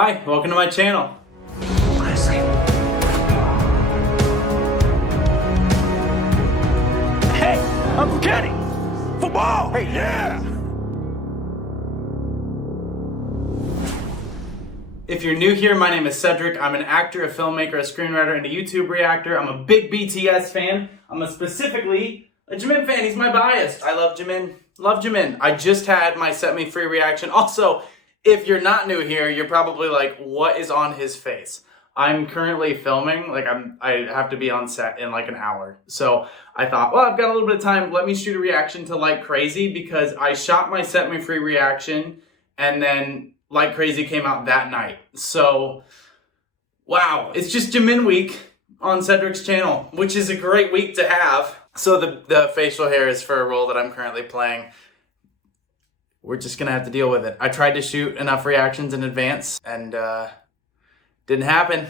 Hi, welcome to my channel. Hey, Uncle Kenny! Football! Hey, yeah! If you're new here, my name is Cedric. I'm an actor, a filmmaker, a screenwriter, and a YouTube reactor. I'm a big BTS fan. I'm specifically a Jimin fan. He's my bias. I love Jimin. Love Jimin. I just had my Set Me Free reaction. Also, if you're not new here, you're probably like, what is on his face? I'm currently filming, I have to be on set in like an hour. So I thought, well, I've got a little bit of time. Let me shoot a reaction to Like Crazy because I shot my Set Me Free reaction and then Like Crazy came out that night. So, wow, it's just Jimin week on Cedric's channel, which is a great week to have. So the facial hair is for a role that I'm currently playing. We're just gonna have to deal with it. I tried to shoot enough reactions in advance and didn't happen.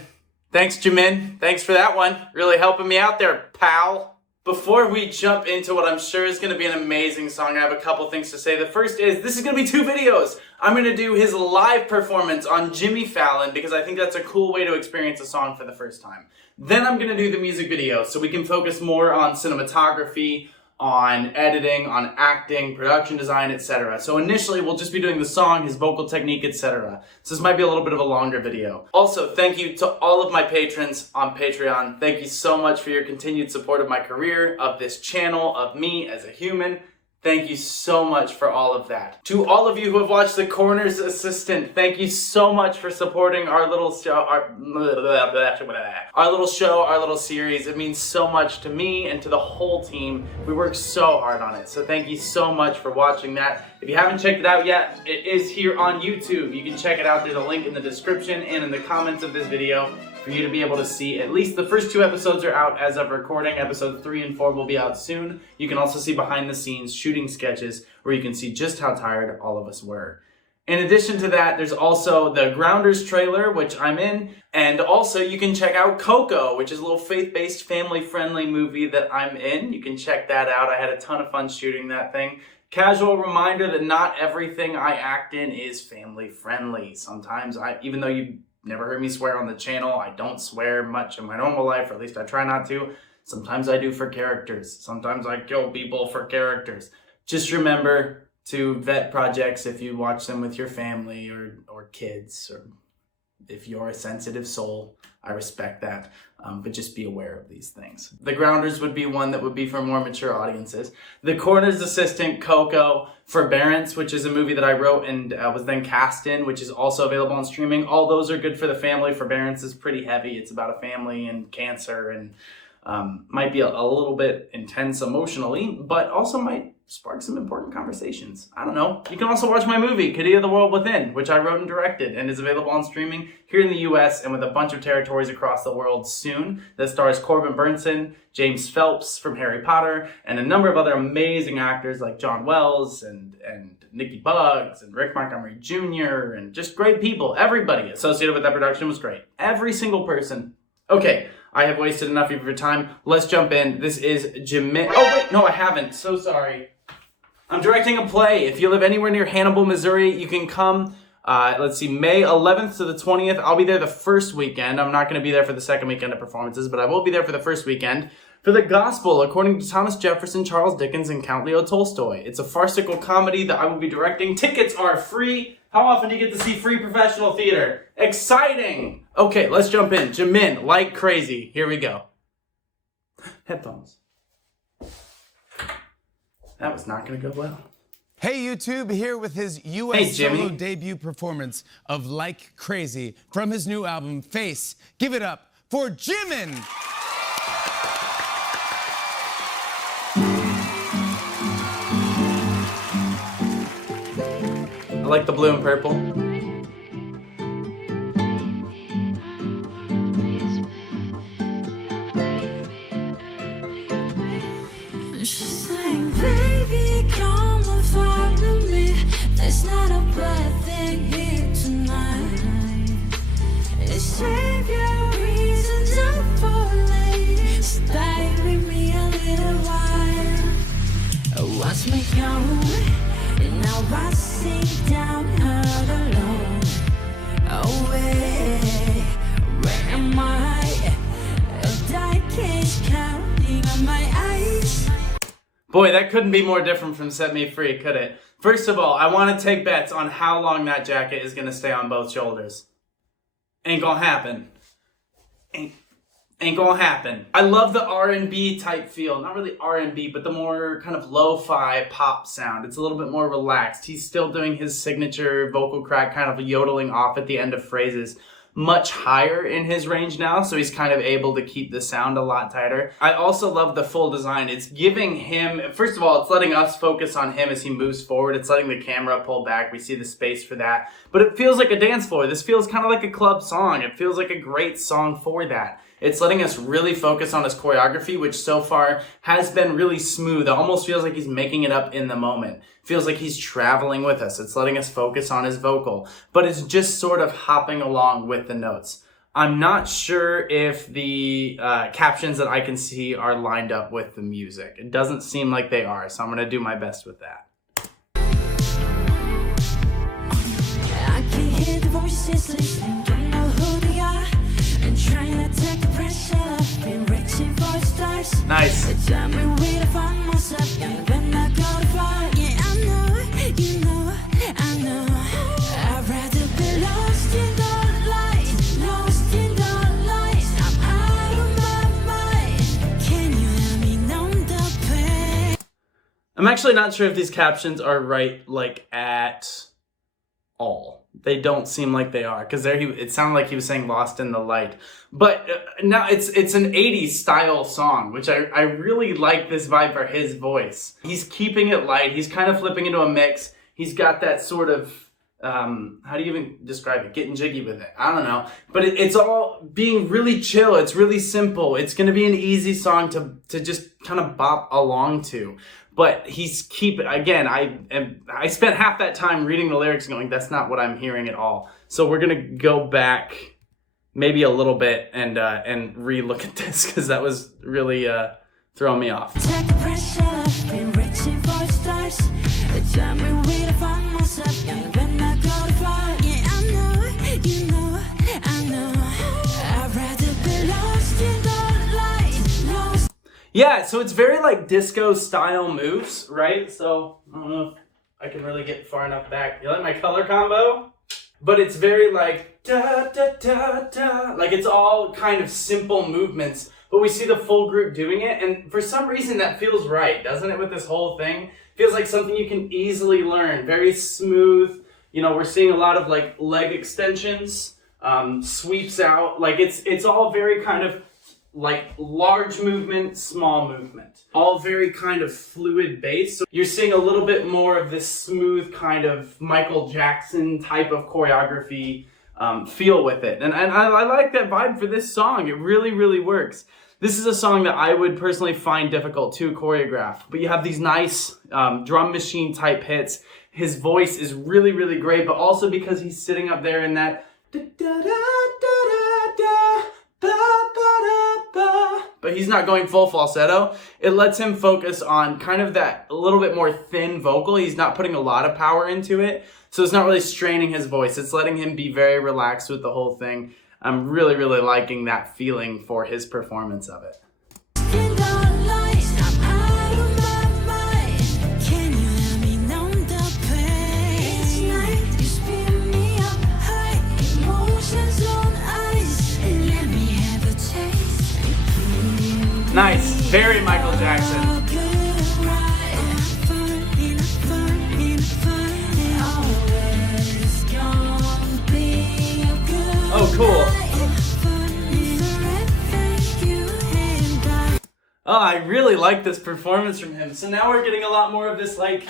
Thanks, Jimin. Thanks for that one. Really helping me out there, pal. Before we jump into what I'm sure is going to be an amazing song, I have a couple things to say. The first is, this is going to be 2 videos. I'm going to do his live performance on Jimmy Fallon because I think that's a cool way to experience a song for the first time. Then I'm going to do the music video so we can focus more on cinematography, on editing, on acting, production design, etc. So initially we'll just be doing the song, his vocal technique, etc. So this might be a little bit of a longer video. Also, thank you to all of my patrons on Patreon. Thank you so much for your continued support of my career, of this channel, of me as a human. Thank you so much for all of that. To all of you who have watched The Corner's Assistant, thank you so much for supporting our little show, our little series. It means so much to me and to the whole team. We worked so hard on it. So thank you so much for watching that. If you haven't checked it out yet, it is here on YouTube. You can check it out. There's a link in the description and in the comments of this video for you to be able to see. At least the first 2 episodes are out as of recording. Episodes 3 and 4 will be out soon. You can also see behind the scenes shooting sketches where you can see just how tired all of us were. In addition to that, there's also the Grounders trailer, which I'm in, and also you can check out Coco, which is a little faith-based, family-friendly movie that I'm in. You can check that out. I had a ton of fun shooting that thing. Casual reminder that not everything I act in is family-friendly. Sometimes, even though you never heard me swear on the channel, I don't swear much in my normal life, or at least I try not to. Sometimes I do for characters. Sometimes I kill people for characters. Just remember to vet projects if you watch them with your family or kids, or if you're a sensitive soul. I respect that, but just be aware of these things. The Grounders would be one that would be for more mature audiences. The Corner's Assistant, Coco, Forbearance, which is a movie that I wrote and was then cast in, which is also available on streaming. All those are good for the family. Forbearance is pretty heavy. It's about a family and cancer and might be a little bit intense emotionally, but also might spark some important conversations. I don't know. You can also watch my movie, Kadea the World Within, which I wrote and directed and is available on streaming here in the US and with a bunch of territories across the world soon. That stars Corbin Burnson, James Phelps from Harry Potter, and a number of other amazing actors like John Wells and Nikki Bugs and Rick Montgomery Jr. and just great people. Everybody associated with that production was great. Every single person. Okay, I have wasted enough of your time. Let's jump in. This is Jimin. Oh wait, no I haven't. So sorry. I'm directing a play. If you live anywhere near Hannibal, Missouri, you can come, let's see, May 11th to the 20th. I'll be there the first weekend. I'm not going to be there for the second weekend of performances, but I will be there for the first weekend. For the Gospel, according to Thomas Jefferson, Charles Dickens, and Count Leo Tolstoy. It's a farcical comedy that I will be directing. Tickets are free. How often do you get to see free professional theater? Exciting! Okay, let's jump in. Jimin, Like Crazy. Here we go. Headphones. That was not going to go well. Hey YouTube, here with his US Jimmy. solo debut performance of Like Crazy from his new album, Face. Give it up for Jimin! I like the blue and purple. She's saying, baby, come and follow me. There's not a bad thing here tonight. It's save your reasons and falling. Stay with me a little while. Watch me go, and now I sit down, hurt alone. Boy, that couldn't be more different from Set Me Free, could it? First of all, I want to take bets on how long that jacket is going to stay on both shoulders. Ain't gonna happen. Ain't gonna happen. I love the R&B type feel. Not really R&B, but the more kind of lo-fi pop sound. It's a little bit more relaxed. He's still doing his signature vocal crack, kind of yodeling off at the end of phrases. Much higher in his range now, so he's kind of able to keep the sound a lot tighter. I also love the full design. It's giving him, first of all, it's letting us focus on him as he moves forward. It's letting the camera pull back. We see the space for that. But it feels like a dance floor. This feels kind of like a club song. It feels like a great song for that. It's letting us really focus on his choreography, which so far has been really smooth. It almost feels like he's making it up in the moment. Feels like he's traveling with us. It's letting us focus on his vocal, but it's just sort of hopping along with the notes. I'm not sure if the captions that I can see are lined up with the music. It doesn't seem like they are, so I'm gonna do my best with that. I can hear the voices listening, don't know who they are, and trying to take the pressure off, been reaching for the stars. Nice. Tell me where to find myself, and when I go to fly, yeah, I know, you know, I know. I'd rather be lost in the light, lost in the light. I'm out of my mind. Can you let me numb the pain? I'm actually not sure if these captions are right, like, at all. They don't seem like they are, because there it sounded like he was saying lost in the light. But now it's an 80s style song, which I really like this vibe for his voice. He's keeping it light. He's kind of flipping into a mix. He's got that sort of, how do you even describe it? Getting jiggy with it. I don't know. But it's all being really chill. It's really simple. It's going to be an easy song to just kind of bop along to. But he's again, I spent half that time reading the lyrics and going, that's not what I'm hearing at all. So we're going to go back maybe a little bit and re-look at this, because that was really throwing me off. Take the pressure off, been reaching for the stars. Tell me where to find myself, and when I go to fly, yeah, I know, you know, I know. I'd rather be lost in the light, lost. Yeah, so it's very like disco style moves, right? So I don't know if I can really get far enough back. You like my color combo? But it's very like da da da da. Like it's all kind of simple movements, but we see the full group doing it, and for some reason that feels right, doesn't it, with this whole thing? Feels like something you can easily learn. Very smooth. You know, we're seeing a lot of like leg extensions, sweeps out. Like it's all very kind of like large movement, small movement. All very kind of fluid bass. So you're seeing a little bit more of this smooth kind of Michael Jackson type of choreography feel with it. And I like that vibe for this song. It really, really works. This is a song that I would personally find difficult to choreograph. But you have these nice drum machine type hits. His voice is really, really great, but also because he's sitting up there in that da da da da da da ba ba da ba. But he's not going full falsetto. It lets him focus on kind of that a little bit more thin vocal. He's not putting a lot of power into it. So it's not really straining his voice. It's letting him be very relaxed with the whole thing. I'm really, really liking that feeling for his performance of it. In the light, I'm out of my mind. Can you let me numb the pain? Each night you spin me up high, emotions on ice. Let me have a taste. Nice, very Michael Jackson. Oh, cool. Oh, I really like this performance from him. So now we're getting a lot more of this, like,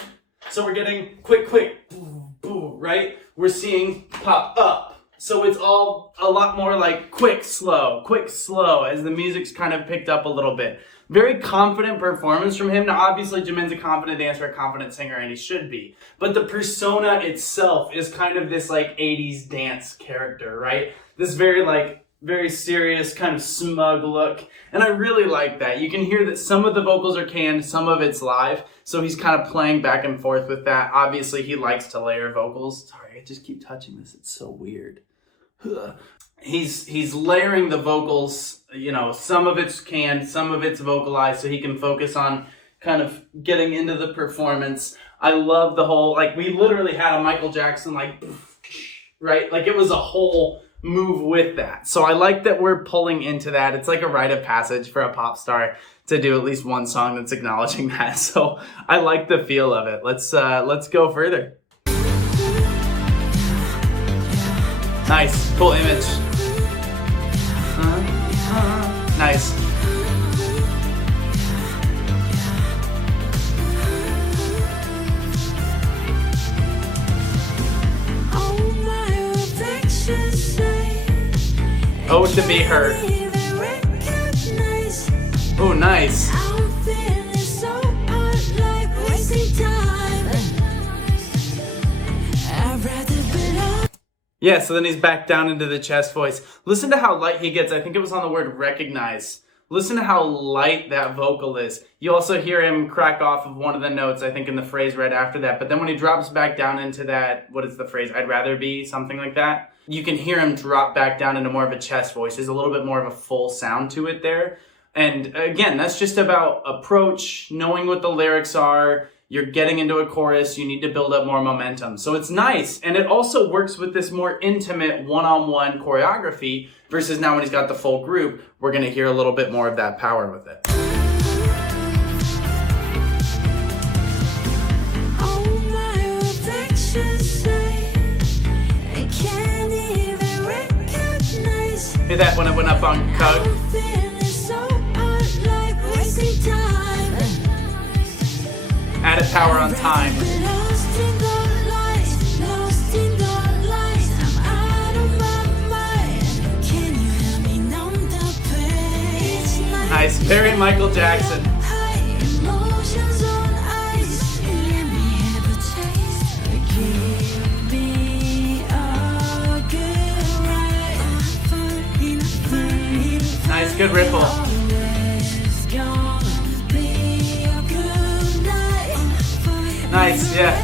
so we're getting quick, boo, boo, right? We're seeing pop up. So it's all a lot more like quick, slow, as the music's kind of picked up a little bit. Very confident performance from him. Now, obviously, Jimin's a confident dancer, a confident singer, and he should be. But the persona itself is kind of this, like, 80s dance character, right? This very serious, kind of smug look. And I really like that. You can hear that some of the vocals are canned, some of it's live. So he's kind of playing back and forth with that. Obviously, he likes to layer vocals. Sorry, I just keep touching this. It's so weird. He's layering the vocals, you know, some of it's canned, some of it's vocalized, so he can focus on kind of getting into the performance. I love the whole, like, we literally had a Michael Jackson, like, right? Like, it was a whole move with that. So I like that we're pulling into that. It's like a rite of passage for a pop star to do at least one song that's acknowledging that. So I like the feel of it. Let's go further. Nice, cool image. Nice. Oh, to be heard. Oh, nice. Yeah, so then he's back down into the chest voice. Listen to how light he gets. I think it was on the word recognize. Listen to how light that vocal is. You also hear him crack off of one of the notes, I think, in the phrase right after that. But then when he drops back down into that, what is the phrase? I'd rather be, something like that. You can hear him drop back down into more of a chest voice. There's a little bit more of a full sound to it there. And again, that's just about approach, knowing what the lyrics are. You're getting into a chorus. You need to build up more momentum. So it's nice. And it also works with this more intimate one-on-one choreography versus now when he's got the full group, we're going to hear a little bit more of that power with it. Hear that when it went up on Cug? Added power on time. Nice, very Michael Jackson. Nice, good ripple. Nice, yeah.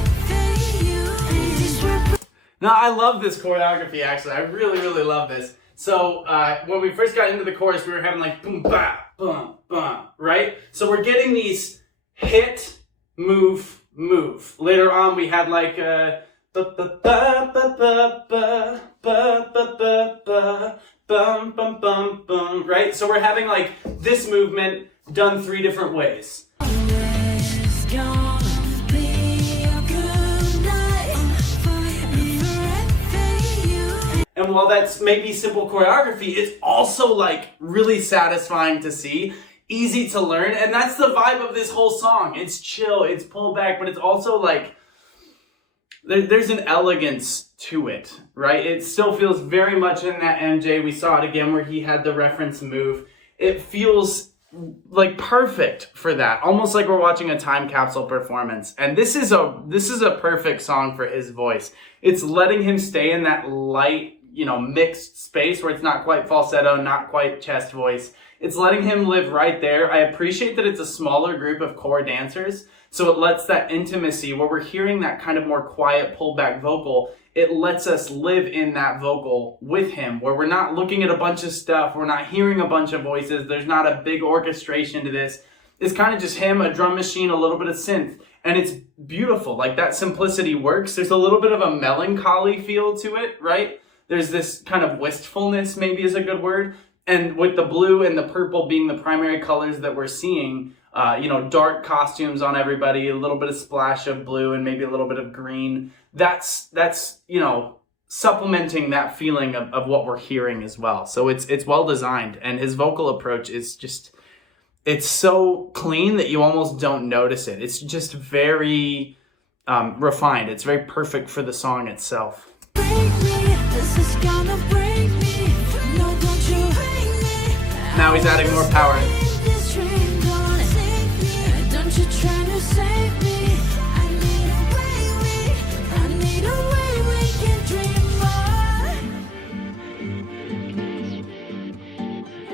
Now, I love this choreography, actually. I really, really love this. So, when we first got into the chorus, we were having like boom, ba, boom, bum, right? So we're getting these hit, move, move. Later on, we had like bum, bum, bum, bum, right? So we're having like this movement done 3 different ways. And while that's maybe simple choreography, it's also like really satisfying to see, easy to learn, and that's the vibe of this whole song. It's chill, it's pulled back, but it's also like, there's an elegance to it, right? It still feels very much in that MJ. We saw it again where he had the reference move. It feels like perfect for that, almost like we're watching a time capsule performance. And this is a perfect song for his voice. It's letting him stay in that light, mixed space where it's not quite falsetto, not quite chest voice. It's letting him live right there. I appreciate that it's a smaller group of core dancers, so it lets that intimacy where we're hearing that kind of more quiet pullback vocal, it lets us live in that vocal with him, where we're not looking at a bunch of stuff, we're not hearing a bunch of voices, there's not a big orchestration to this. It's kind of just him, a drum machine, a little bit of synth, and it's beautiful. Like, that simplicity works. There's a little bit of a melancholy feel to it, right? There's this kind of wistfulness, maybe is a good word. And with the blue and the purple being the primary colors that we're seeing, dark costumes on everybody, a little bit of splash of blue and maybe a little bit of green. That's supplementing that feeling of what we're hearing as well. So it's well designed, and his vocal approach is just, it's so clean that you almost don't notice it. It's just very refined. It's very perfect for the song itself. Now he's adding more power.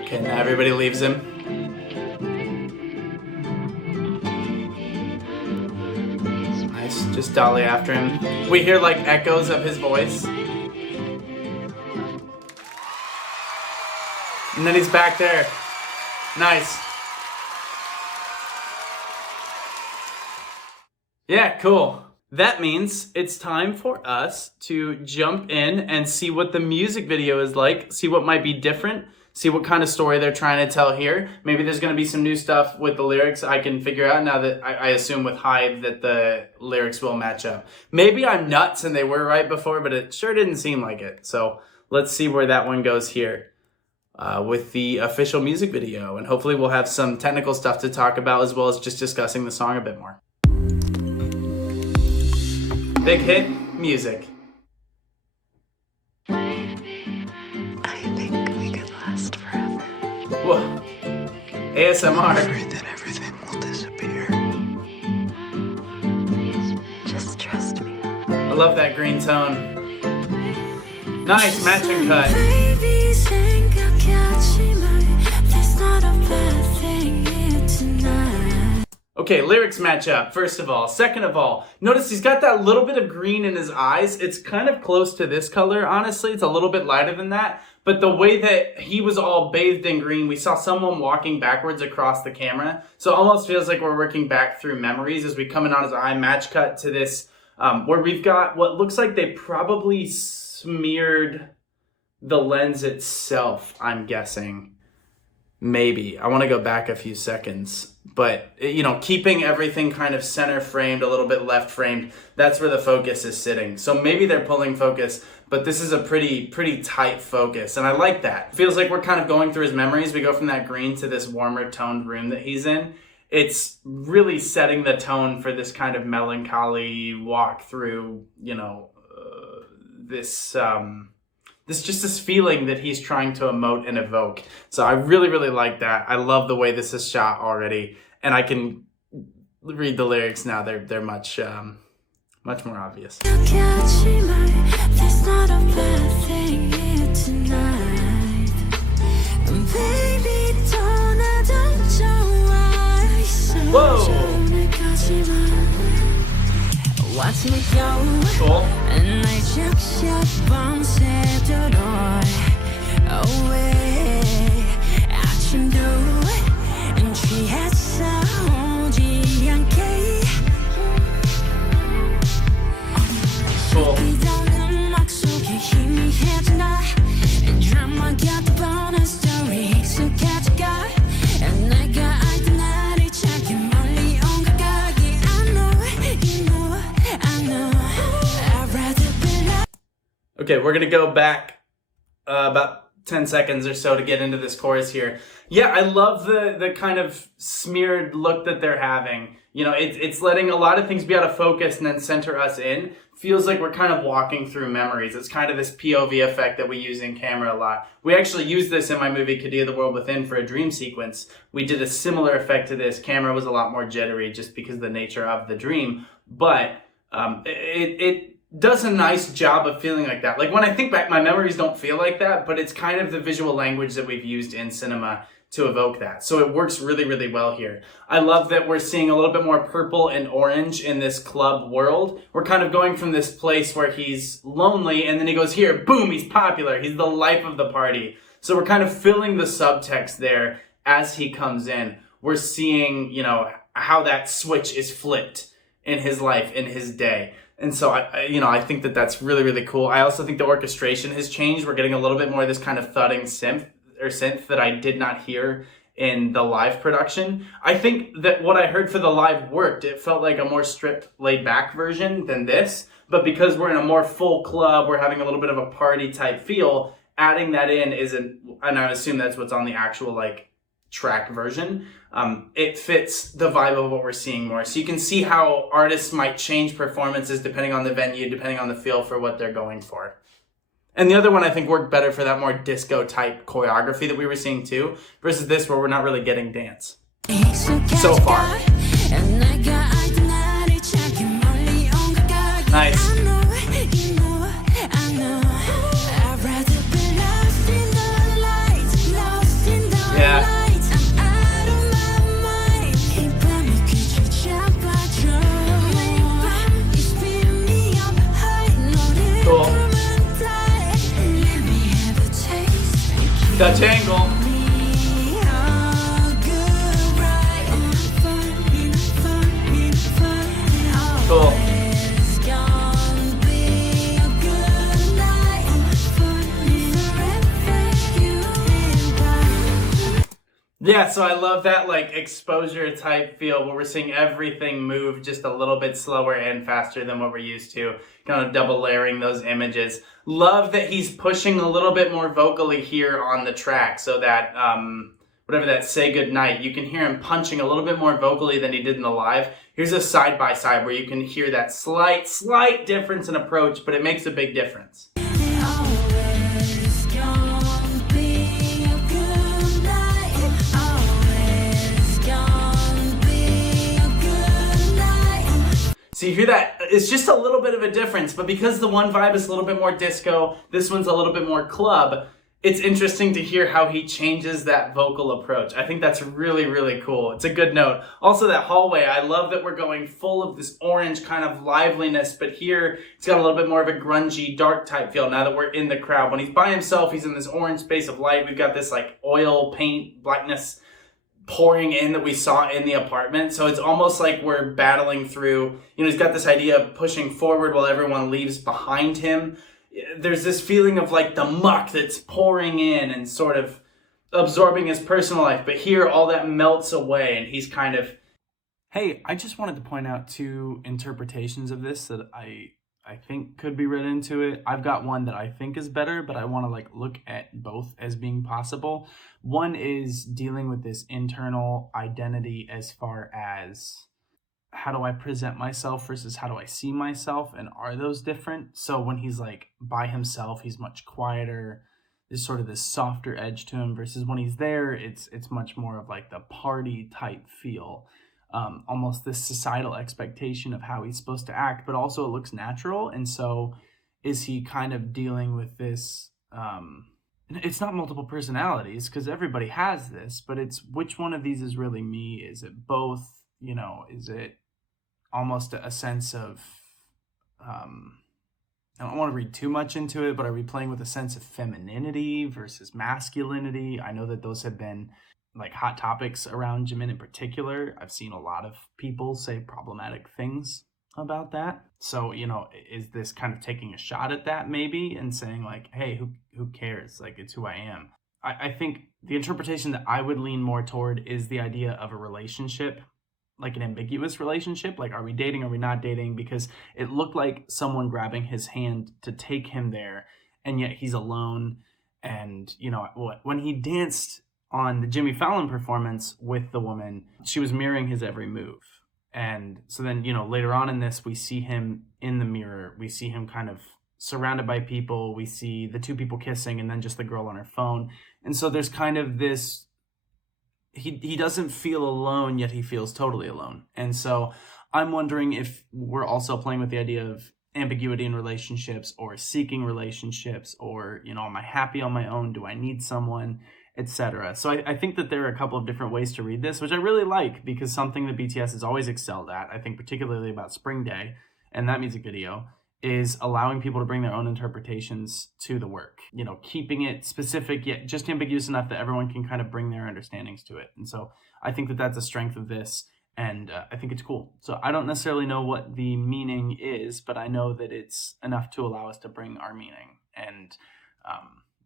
Okay, now everybody leaves him. Nice, just dolly after him. We hear like echoes of his voice. And then he's back there. Nice. Yeah, cool. That means it's time for us to jump in and see what the music video is like, see what might be different, see what kind of story they're trying to tell here. Maybe there's going to be some new stuff with the lyrics I can figure out now that I assume with Hyde that the lyrics will match up. Maybe I'm nuts and they were right before, but it sure didn't seem like it. So let's see where that one goes here with the official music video. And hopefully we'll have some technical stuff to talk about as well as just discussing the song a bit more. Big hit music. I think we could last forever. Whoa. ASMR. Afraid that everything will disappear. Just trust me. I love that green tone. Nice matching cut. Baby, 생각하지만 there's not a bad thing here tonight. Okay, lyrics match up, first of all. Second of all, notice he's got that little bit of green in his eyes. It's kind of close to this color, honestly. It's a little bit lighter than that. But the way that he was all bathed in green, we saw someone walking backwards across the camera. So it almost feels like we're working back through memories as we come in on his eye, match cut to this, where we've got what looks like they probably smeared the lens itself, I'm guessing. Maybe. I want to go back a few seconds. But, you know, keeping everything kind of center framed, a little bit left framed, that's where the focus is sitting. So maybe they're pulling focus, but this is a pretty tight focus. And I like that. Feels like we're kind of going through his memories. We go from that green to this warmer toned room that he's in. It's really setting the tone for this kind of melancholy walk through, you know, this feeling that he's trying to emote and evoke. So I really like that. I love the way this is shot already, and I can read the lyrics now. They're much more obvious. 생각하지만 there's not a bad thing here tonight. Baby, 떠나도 좋아. Whoa. Watch me go. Cool. And I 직접 밤새도록 away. 아침도 취했어 오지 않게. Cool. 이다운 음악 속에 희미해지나. Drama got the bonus story 익숙해져가. And 내가 알던 나를 찾기 멀리 온 가까이. I know, you know, I know. I'd rather be like. Okay, we're gonna go back about 10 seconds or so to get into this chorus here. Yeah, I love the kind of smeared look that they're having. You know, it's letting a lot of things be out of focus and then center us in. Feels like we're kind of walking through memories. It's kind of this POV effect that we use in camera a lot. We actually used this in my movie Kadia the World Within for a dream sequence. We did a similar effect to this. Camera was a lot more jittery just because of the nature of the dream. But it does a nice job of feeling like that. Like when I think back, my memories don't feel like that, but it's kind of the visual language that we've used in cinema to evoke that. So it works really well here. I love that we're seeing a little bit more purple and orange in this club world. We're kind of going from this place where he's lonely and then he goes here, boom, he's popular. He's the life of the party. So we're kind of filling the subtext there as he comes in. We're seeing, you know, how that switch is flipped in his life, in his day. And so, I think that that's really cool. I also think the orchestration has changed. We're getting a little bit more of this kind of thudding synth that I did not hear in the live production. I think that what I heard for the live worked. It felt like a more stripped, laid-back version than this. But because we're in a more full club, we're having a little bit of a party-type feel, adding that in and I assume that's what's on the actual, track version. It fits the vibe of what we're seeing more. So you can see how artists might change performances depending on the venue, depending on the feel for what they're going for. And the other one I think worked better for that more disco type choreography that we were seeing too, versus this where we're not really getting dance. So far. Nice. Yeah. Cool. Dutch angle. cool. It's gonna be a good night forever you and I. Yeah, so I love that like exposure type feel where we're seeing everything move just a little bit slower and faster than what we're used to, kind of double layering those images. Love that he's pushing a little bit more vocally here on the track, so that whatever that Say Goodnight, you can hear him punching a little bit more vocally than he did in the live. Here's a side-by-side where you can hear that slight difference in approach, but it makes a big difference. Always gonna be a good night. Always gonna be a good night. So you hear that? It's just a little bit of a difference, but because the one vibe is a little bit more disco, this one's a little bit more club, it's interesting to hear how he changes that vocal approach. I think that's really, really cool. It's a good note. Also, that hallway, I love that we're going full of this orange kind of liveliness, but here it's got a little bit more of a grungy, dark type feel now that we're in the crowd. When he's by himself, he's in this orange space of light. We've got this like oil paint blackness pouring in that we saw in the apartment. So it's almost like we're battling through, he's got this idea of pushing forward while everyone leaves behind him. There's this feeling of like the muck that's pouring in and sort of absorbing his personal life. But here, all that melts away and he's kind of... Hey, I just wanted to point out two interpretations of this that I think could be read into it. I've got one that I think is better, but I want to like look at both as being possible. One is dealing with this internal identity as far as how do I present myself versus how do I see myself, and are those different? So when he's like by himself, he's much quieter. There's sort of this softer edge to him versus when he's there, it's much more of like the party type feel. Almost this societal expectation of how he's supposed to act, but also it looks natural. And so is he kind of dealing with this, it's not multiple personalities because everybody has this, but it's which one of these is really me? Is it both? Is it almost a sense of, I don't want to read too much into it, but are we playing with a sense of femininity versus masculinity? I know that those have been like hot topics around Jimin in particular. I've seen a lot of people say problematic things about that. So, is this kind of taking a shot at that maybe and saying like, hey, who cares? Like, it's who I am. I think the interpretation that I would lean more toward is the idea of a relationship, like an ambiguous relationship. Like, are we dating? Are we not dating? Because it looked like someone grabbing his hand to take him there, and yet he's alone. And, when he danced on the Jimmy Fallon performance with the woman, she was mirroring his every move. And so then, later on in this, we see him in the mirror. We see him kind of surrounded by people. We see the two people kissing and then just the girl on her phone. And so there's kind of this, he doesn't feel alone, yet he feels totally alone. And so I'm wondering if we're also playing with the idea of ambiguity in relationships or seeking relationships, or, am I happy on my own? Do I need someone? Etc. So I think that there are a couple of different ways to read this, which I really like, because something that BTS has always excelled at, I think particularly about Spring Day and that music video, is allowing people to bring their own interpretations to the work. Keeping it specific, yet just ambiguous enough that everyone can kind of bring their understandings to it. And so I think that that's a strength of this, and I think it's cool. So I don't necessarily know what the meaning is, but I know that it's enough to allow us to bring our meaning, and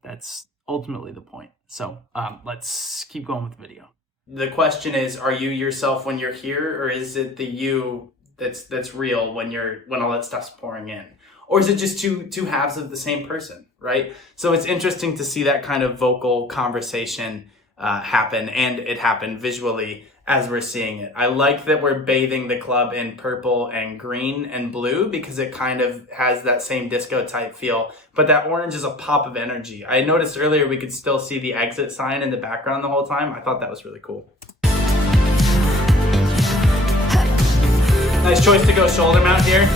that's ultimately the point. So let's keep going with the video. The question is, are you yourself when you're here, or is it the you that's real when all that stuff's pouring in? Or is it just two halves of the same person, right? So it's interesting to see that kind of vocal conversation happen, and it happened visually as we're seeing it. I like that we're bathing the club in purple and green and blue, because it kind of has that same disco type feel, but that orange is a pop of energy. I noticed earlier we could still see the exit sign in the background the whole time. I thought that was really cool. Nice choice to go shoulder mount here.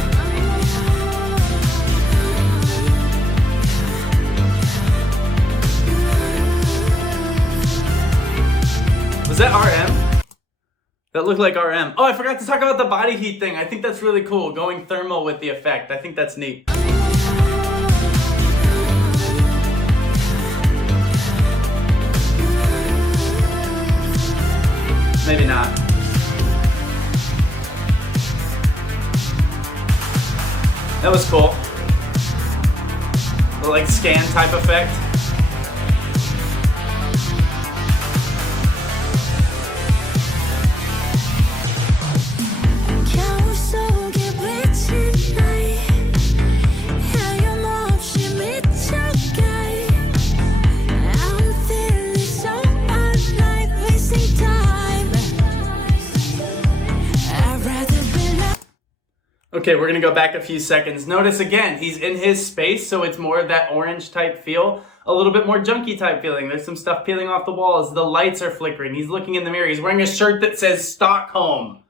Was that RM? That looked like RM. Oh, I forgot to talk about the body heat thing. I think that's really cool, going thermal with the effect. I think that's neat. Maybe not. That was cool. The like scan type effect. Okay, we're gonna go back a few seconds. Notice again, he's in his space, so it's more of that orange type feel, a little bit more junky type feeling. There's some stuff peeling off the walls, the lights are flickering, he's looking in the mirror, he's wearing a shirt that says Stockholm.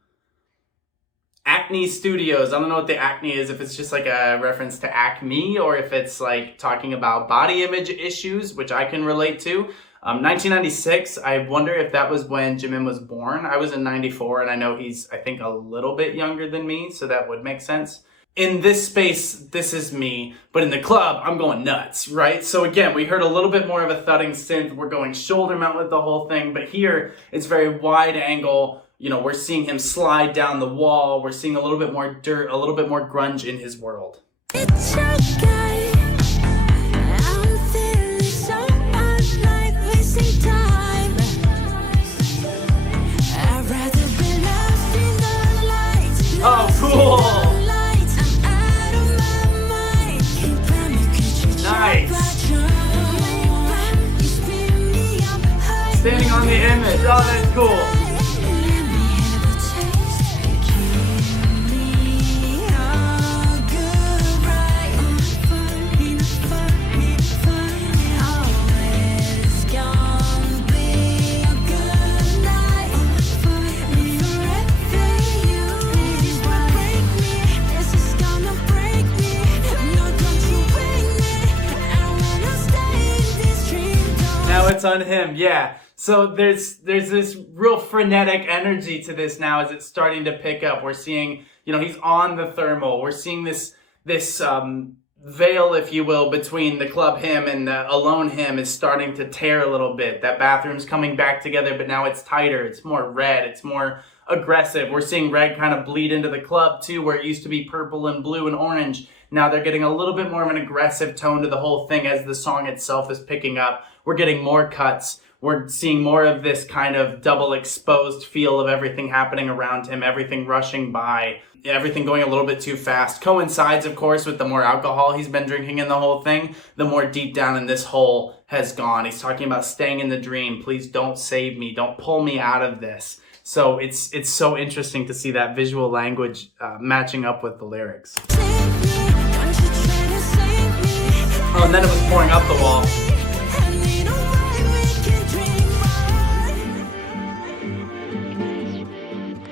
Acne Studios, I don't know what the acne is, if it's just like a reference to Acme, or if it's like talking about body image issues, which I can relate to. 1996, I wonder if that was when Jimin was born. I was in 94, and I know he's, I think, a little bit younger than me, so that would make sense. In this space, this is me, but in the club, I'm going nuts, right? So again, we heard a little bit more of a thudding synth. We're going shoulder mount with the whole thing, but here, it's very wide angle. You know, we're seeing him slide down the wall. We're seeing a little bit more dirt, a little bit more grunge in his world. It's okay. Oh, cool! Nice! Standing on the image, oh, that's cool! It's on him, yeah. So there's this real frenetic energy to this now as it's starting to pick up. We're seeing, you know, he's on the thermal. We're seeing this veil, if you will, between the club him and the alone him is starting to tear a little bit. That bathroom's coming back together, but now it's tighter. It's more red. It's more aggressive. We're seeing red kind of bleed into the club too, where it used to be purple and blue and orange. Now they're getting a little bit more of an aggressive tone to the whole thing as the song itself is picking up. We're getting more cuts. We're seeing more of this kind of double exposed feel of everything happening around him, everything rushing by, everything going a little bit too fast. Coincides, of course, with the more alcohol he's been drinking in the whole thing, the more deep down in this hole has gone. He's talking about staying in the dream. Please don't save me. Don't pull me out of this. So it's so interesting to see that visual language matching up with the lyrics. Oh, and then it was pouring up the wall.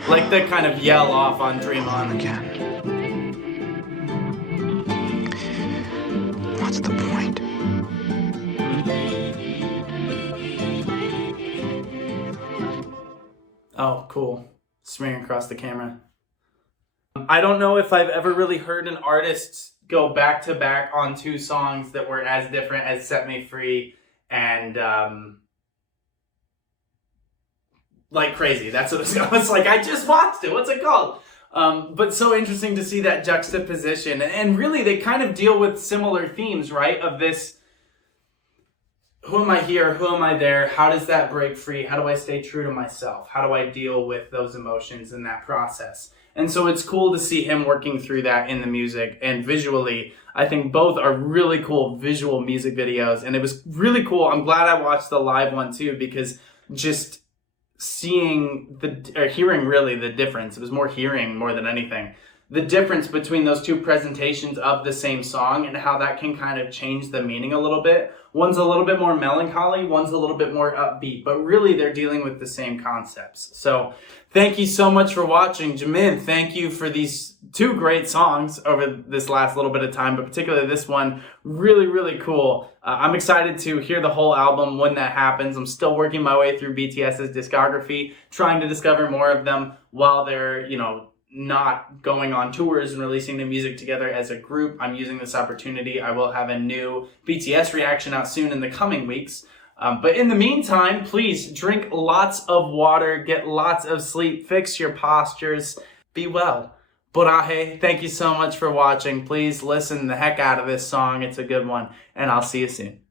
Like the kind of yell off on Dream On. Again. What's the point? Oh, cool. Swinging across the camera. I don't know if I've ever really heard an artist go back to back on two songs that were as different as Set Me Free and Like Crazy. That's what I was like, I just watched it. What's it called? But so interesting to see that juxtaposition. And really, they kind of deal with similar themes, right? Of this, who am I here? Who am I there? How does that break free? How do I stay true to myself? How do I deal with those emotions in that process? And so it's cool to see him working through that in the music. And visually, I think both are really cool visual music videos. And it was really cool. I'm glad I watched the live one too, because just seeing or hearing really the difference. It was more hearing more than anything. The difference between those two presentations of the same song and how that can kind of change the meaning a little bit. One's a little bit more melancholy, one's a little bit more upbeat, but really they're dealing with the same concepts. So thank you so much for watching. Jimin, thank you for these two great songs over this last little bit of time, but particularly this one, really, really cool. I'm excited to hear the whole album when that happens. I'm still working my way through BTS's discography, trying to discover more of them while they're, not going on tours and releasing the music together as a group. I'm using this opportunity. I will have a new BTS reaction out soon in the coming weeks. But in the meantime, please drink lots of water, get lots of sleep, fix your postures, be well. Boraje, thank you so much for watching. Please listen the heck out of this song. It's a good one. And I'll see you soon.